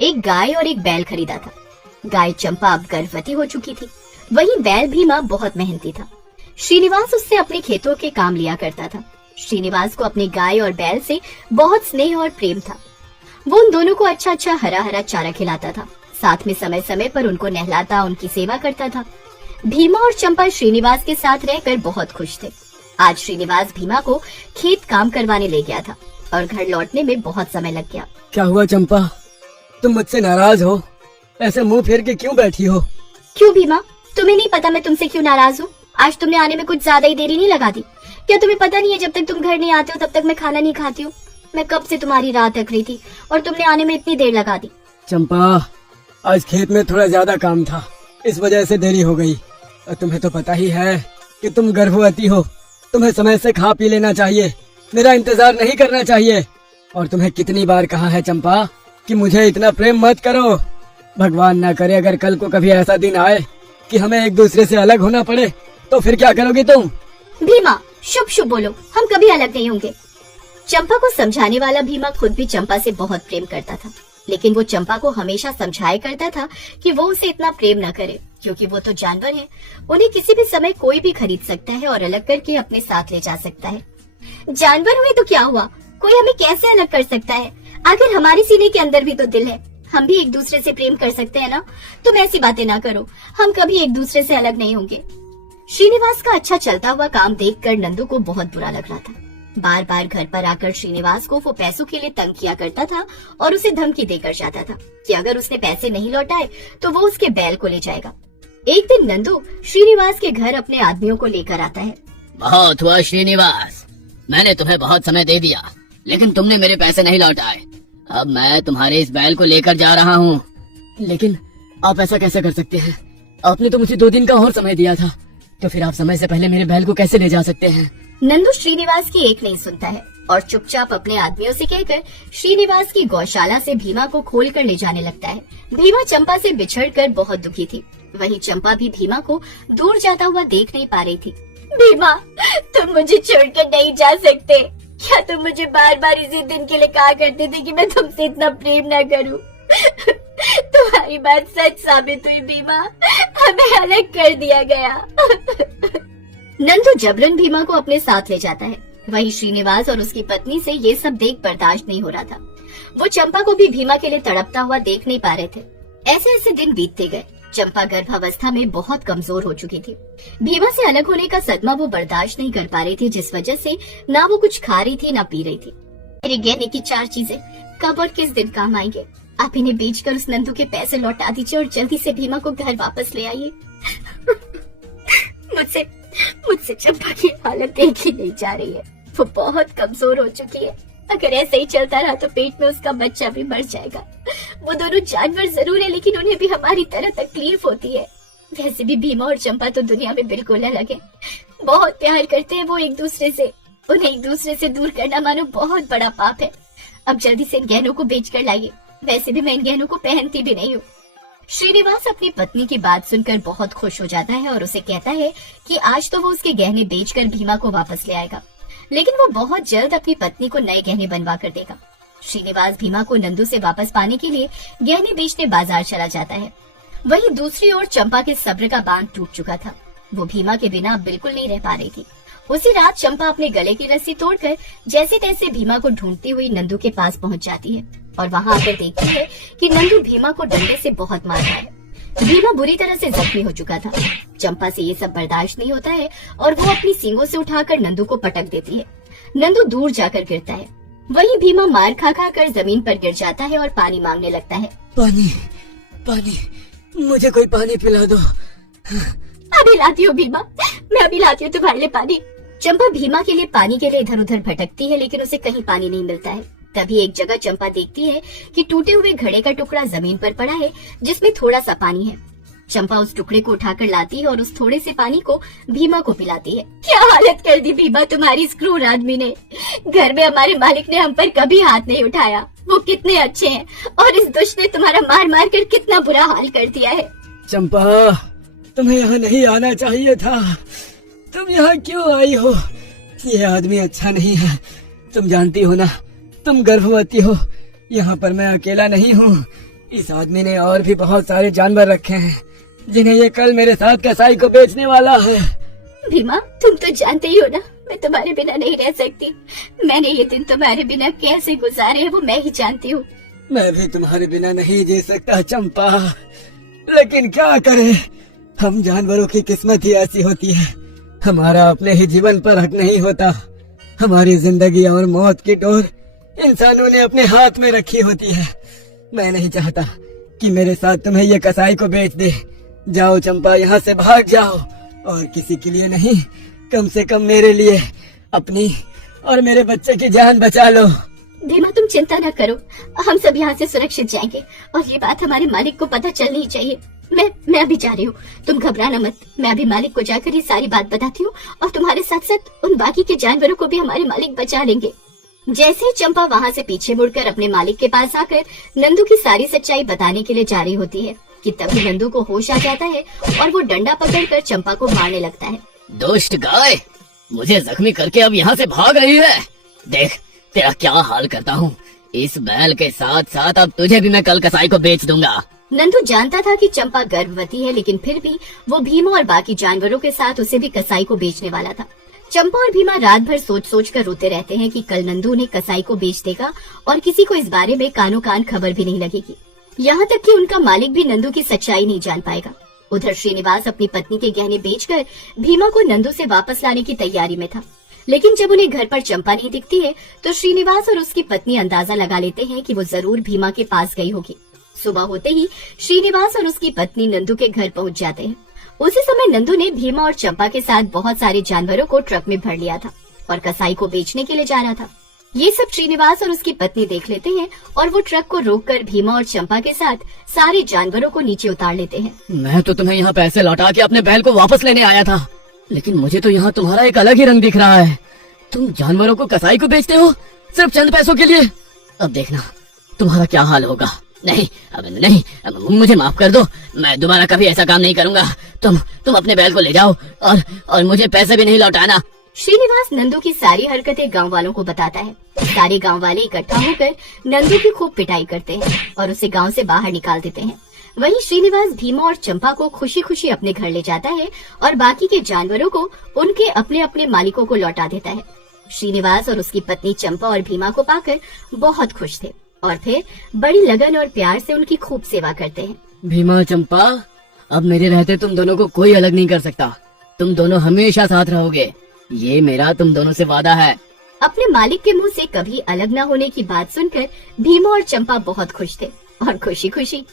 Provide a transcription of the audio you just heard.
एक गाय और एक बैल खरीदा था। गाय चंपा अब गर्भवती हो चुकी थी, वहीं बैल भीमा बहुत मेहनती था। श्रीनिवास उससे अपने खेतों के काम लिया करता था। श्रीनिवास को अपनी गाय और बैल से बहुत स्नेह और प्रेम था। वो उन दोनों को अच्छा अच्छा हरा हरा चारा खिलाता था, साथ में समय समय पर उनको नहलाता, उनकी सेवा करता था। भीमा और चंपा श्रीनिवास के साथ रहकर बहुत खुश थे। आज श्रीनिवास भीमा को खेत काम करवाने ले गया था और घर लौटने में बहुत समय लग गया। क्या हुआ चंपा, तुम मुझसे नाराज हो? ऐसे मुंह फेर के क्यों बैठी हो? क्यों भीमा, तुम्हें नहीं पता मैं तुमसे क्यों नाराज हूँ? आज तुमने आने में कुछ ज्यादा ही देरी नहीं लगा दी क्या? तुम्हें पता नहीं है जब तक तुम घर नहीं आते हो तब तक मैं खाना नहीं खाती हूँ। मैं कब से तुम्हारी राह तक रही थी और तुमने आने में इतनी देर लगा दी। चंपा, आज खेत में थोड़ा ज्यादा काम था, इस वजह से देरी हो गई। और तुम्हें तो पता ही है कि तुम गर्भवती हो, तुम्हें समय से खा पी लेना चाहिए, मेरा इंतजार नहीं करना चाहिए। और तुम्हें कितनी बार कहा है चंपा कि मुझे इतना प्रेम मत करो। भगवान ना करे अगर कल को कभी ऐसा दिन आए कि हमें एक दूसरे से अलग होना पड़े, तो फिर क्या करोगी तुम? भीमा, शुभ शुभ बोलो, हम कभी अलग नहीं होंगे। चंपा को समझाने वाला भीमा खुद भी चंपा से बहुत प्रेम करता था, लेकिन वो चंपा को हमेशा समझाया करता था कि वो उसे इतना प्रेम न करे, क्योंकि वो तो जानवर है, उन्हें किसी भी समय कोई भी खरीद सकता है और अलग करके अपने साथ ले जा सकता है। जानवर हुए तो क्या हुआ, कोई हमें कैसे अलग कर सकता है? आखिर हमारे सीने के अंदर भी तो दिल है, हम भी एक दूसरे से प्रेम कर सकते हैं ना। तुम ऐसी बातें ना करो, हम कभी एक दूसरे से अलग नहीं होंगे। श्रीनिवास का अच्छा चलता हुआ काम देखकर नंदू को बहुत बुरा लग रहा था। बार बार घर पर आकर श्रीनिवास को वो पैसों के लिए तंग किया करता था और उसे धमकी देकर जाता था कि अगर उसने पैसे नहीं लौटाए तो वो उसके बैल को ले जाएगा। एक दिन नंदू श्रीनिवास के घर अपने आदमियों को लेकर आता है। बहुत हुआ श्रीनिवास, मैंने तुम्हें बहुत समय दे दिया, लेकिन तुमने मेरे पैसे नहीं लौटाए। अब मैं तुम्हारे इस बैल को लेकर जा रहा हूँ। लेकिन आप ऐसा कैसे कर सकते हैं? आपने तो मुझे 2 दिन का और समय दिया था, तो फिर आप समय से पहले मेरे बैल को कैसे ले जा सकते हैं? नंदू श्रीनिवास की एक नहीं सुनता है और चुपचाप अपने आदमियों से कहकर श्रीनिवास की गौशाला से भीमा को खोल कर ले जाने लगता है। भीमा चंपा से बिछड़कर बहुत दुखी थी, वहीं चंपा भी भीमा को दूर जाता हुआ देख नहीं पा रही थी। भीमा, तुम मुझे छोड़कर नहीं जा सकते। क्या तुम मुझे बार बार इसी दिन के लिए कहा करते थे कि मैं तुमसे इतना प्रेम न करूं? तुम्हारी बात सच साबित हुई भीमा, हमें अलग कर दिया गया। नंदू जबरन भीमा को अपने साथ ले जाता है। वहीं श्रीनिवास और उसकी पत्नी से ये सब देख बर्दाश्त नहीं हो रहा था। वो चंपा को भी भीमा के लिए तड़पता हुआ देख नहीं पा रहे थे। ऐसे ऐसे दिन बीतते गए। चंपा गर्भावस्था में बहुत कमजोर हो चुकी थी। भीमा से अलग होने का सदमा वो बर्दाश्त नहीं कर पा रही थी, जिस वजह से ना वो कुछ खा रही थी ना पी रही थी। मेरे गहने की 4 चीजें कब और किस दिन काम आएंगे? आप इन्हें बेचकर उस नंदू के पैसे लौटा दीजिए और जल्दी से भीमा को घर वापस ले आइए। मुझसे चंपा की हालत देखी नहीं जा रही है, वो बहुत कमजोर हो चुकी है। अगर ऐसे ही चलता रहा तो पेट में उसका बच्चा भी मर जाएगा। वो दोनों जानवर जरूर है, लेकिन उन्हें भी हमारी तरह तकलीफ होती है। वैसे भी भीमा और चंपा तो दुनिया में बिल्कुल अलग है, बहुत प्यार करते हैं वो एक दूसरे से। उन्हें एक दूसरे से दूर करना मानो बहुत बड़ा पाप है। अब जल्दी से इन गहनों को बेच कर लाइए, वैसे भी मैं इन गहनों को पहनती भी नहीं हूँ। श्रीनिवास अपनी पत्नी की बात सुनकर बहुत खुश हो जाता है और उसे कहता है कि आज तो वो उसके गहने बेचकर भीमा को वापस ले आएगा, लेकिन वो बहुत जल्द अपनी पत्नी को नए गहने बनवा कर देगा। श्रीनिवास भीमा को नंदू से वापस पाने के लिए गहने बेचने बाजार चला जाता है। वहीं दूसरी ओर चंपा के सब्र का बांध टूट चुका था, वो भीमा के बिना बिल्कुल नहीं रह पा रही थी। उसी रात चंपा अपने गले की रस्सी तोड़कर जैसे तैसे भीमा को ढूंढती हुई नंदू के पास पहुंच जाती है और वहां आकर देखती है कि नंदू भीमा को डंडे से बहुत मार रहा है। भीमा बुरी तरह से जख्मी हो चुका था। चंपा से ये सब बर्दाश्त नहीं होता है और वो अपनी सींगों से उठाकर नंदू को पटक देती है। नंदू दूर जाकर गिरता है। वहीं भीमा मार खा खा कर जमीन पर गिर जाता है और पानी मांगने लगता है। पानी, पानी, मुझे कोई पानी पिला दो। अभी लाती हूँ भीमा, मैं अभी लाती हूँ तुम्हारे लिए पानी। चंपा भीमा के लिए पानी के लिए इधर उधर भटकती है, लेकिन उसे कहीं पानी नहीं मिलता है। तभी एक जगह चंपा देखती है कि टूटे हुए घड़े का टुकड़ा जमीन पर पड़ा है, जिसमें थोड़ा सा पानी है। चंपा उस टुकड़े को उठाकर लाती है और उस थोड़े से पानी को भीमा को पिलाती है। क्या हालत कर दी भीमा तुम्हारी इस क्रूर आदमी ने। घर में हमारे मालिक ने हम पर कभी हाथ नहीं उठाया, वो कितने अच्छे हैं, और इस दुष्ट ने तुम्हारा मार मार कर कितना बुरा हाल कर दिया है। चंपा, तुम्हें यहाँ नहीं आना चाहिए था, तुम यहाँ क्यों आई हो? ये आदमी अच्छा नहीं है, तुम जानती हो ना, तुम गर्भवती हो। यहाँ पर मैं अकेला नहीं हूँ, इस आदमी ने और भी बहुत सारे जानवर रखे हैं जिन्हें ये कल मेरे साथ कसाई को बेचने वाला है। भीमा, तुम तो जानते ही हो ना, मैं तुम्हारे बिना नहीं रह सकती। मैंने ये दिन तुम्हारे बिना कैसे गुजारे हैं वो मैं ही जानती हूँ। मैं भी तुम्हारे बिना नहीं जी सकता चंपा, लेकिन क्या करें, हम जानवरों की किस्मत ही ऐसी होती है। हमारा अपने ही जीवन पर हक नहीं होता। हमारी जिंदगी और मौत की डोर इंसानों ने अपने हाथ में रखी होती है। मैं नहीं चाहता कि मेरे साथ तुम्हें ये कसाई को बेच दे। जाओ चंपा, यहाँ से भाग जाओ, और किसी के लिए नहीं, कम से कम मेरे लिए अपनी और मेरे बच्चे की जान बचा लो। भीमा, तुम चिंता न करो, हम सब यहाँ से सुरक्षित जाएंगे, और ये बात हमारे मालिक को पता चलनी चाहिए। मैं अभी जा रही हूँ, तुम घबराना मत। मैं अभी मालिक को जाकर ये सारी बात बताती हूँ, और तुम्हारे साथ साथ उन बाकी के जानवरों को भी हमारे मालिक बचा लेंगे। जैसे ही चंपा वहाँ से पीछे मुड़कर अपने मालिक के पास आकर नंदू की सारी सच्चाई बताने के लिए जा रही होती है कि तभी नंदू को होश आ जाता है और वो डंडा पकड़कर चंपा को मारने लगता है। दुष्ट गाय, मुझे जख्मी करके अब यहाँ से भाग रही है। देख तेरा क्या हाल करता हूँ। इस बैल के साथ साथ अब तुझे भी मैं कल कसाई को बेच दूंगा। नंदू जानता था कि चंपा गर्भवती है, लेकिन फिर भी वो भीमा और बाकी जानवरों के साथ उसे भी कसाई को बेचने वाला था। चंपा और भीमा रात भर सोच सोच कर रोते रहते हैं कि कल नंदू उन्हें कसाई को बेच देगा और किसी को इस बारे में कानो कान खबर भी नहीं लगेगी। यहाँ तक कि उनका मालिक भी नंदू की सच्चाई नहीं जान पाएगा। उधर श्रीनिवास अपनी पत्नी के गहने बेचकर भीमा को नंदू से वापस लाने की तैयारी में था, लेकिन जब उन्हें घर पर चंपा नहीं दिखती है तो श्रीनिवास और उसकी पत्नी अंदाजा लगा लेते हैं कि वो जरूर भीमा के पास गई होगी। सुबह होते ही श्रीनिवास और उसकी पत्नी नंदू के घर पहुंच जाते हैं। उसी समय नंदू ने भीमा और चंपा के साथ बहुत सारे जानवरों को ट्रक में भर लिया था और कसाई को बेचने के लिए जा रहा था। ये सब श्रीनिवास और उसकी पत्नी देख लेते हैं और वो ट्रक को रोककर भीमा और चंपा के साथ सारे जानवरों को नीचे उतार लेते हैं। मैं तो तुम्हें यहाँ पैसे लौटा के अपने बैल को वापस लेने आया था, लेकिन मुझे तो यहाँ तुम्हारा एक अलग ही रंग दिख रहा है। तुम जानवरों को कसाई को बेचते हो सिर्फ चंद पैसों के लिए। अब देखना तुम्हारा क्या हाल होगा। नहीं, अब नहीं, अब मुझे माफ कर दो, मैं दोबारा कभी ऐसा काम नहीं करूंगा। तुम अपने बैल को ले जाओ और मुझे पैसे भी नहीं लौटाना। श्रीनिवास नंदू की सारी हरकतें गांव वालों को बताता है। सारे गांव वाले इकट्ठा होकर नंदू की खूब पिटाई करते हैं और उसे गांव से बाहर निकाल देते हैं। वहीं श्रीनिवास भीमा और चंपा को खुशी खुशी अपने घर ले जाता है और बाकी के जानवरों को उनके अपने अपने मालिकों को लौटा देता है। श्रीनिवास और उसकी पत्नी चंपा और भीमा को पाकर बहुत खुश थे और फिर बड़ी लगन और प्यार से उनकी खूब सेवा करते हैं। भीमा, चंपा, अब मेरे रहते तुम दोनों को कोई अलग नहीं कर सकता। तुम दोनों हमेशा साथ रहोगे, ये मेरा तुम दोनों से वादा है। अपने मालिक के मुंह से कभी अलग न होने की बात सुनकर भीमा और चंपा बहुत खुश थे और खुशी खुशी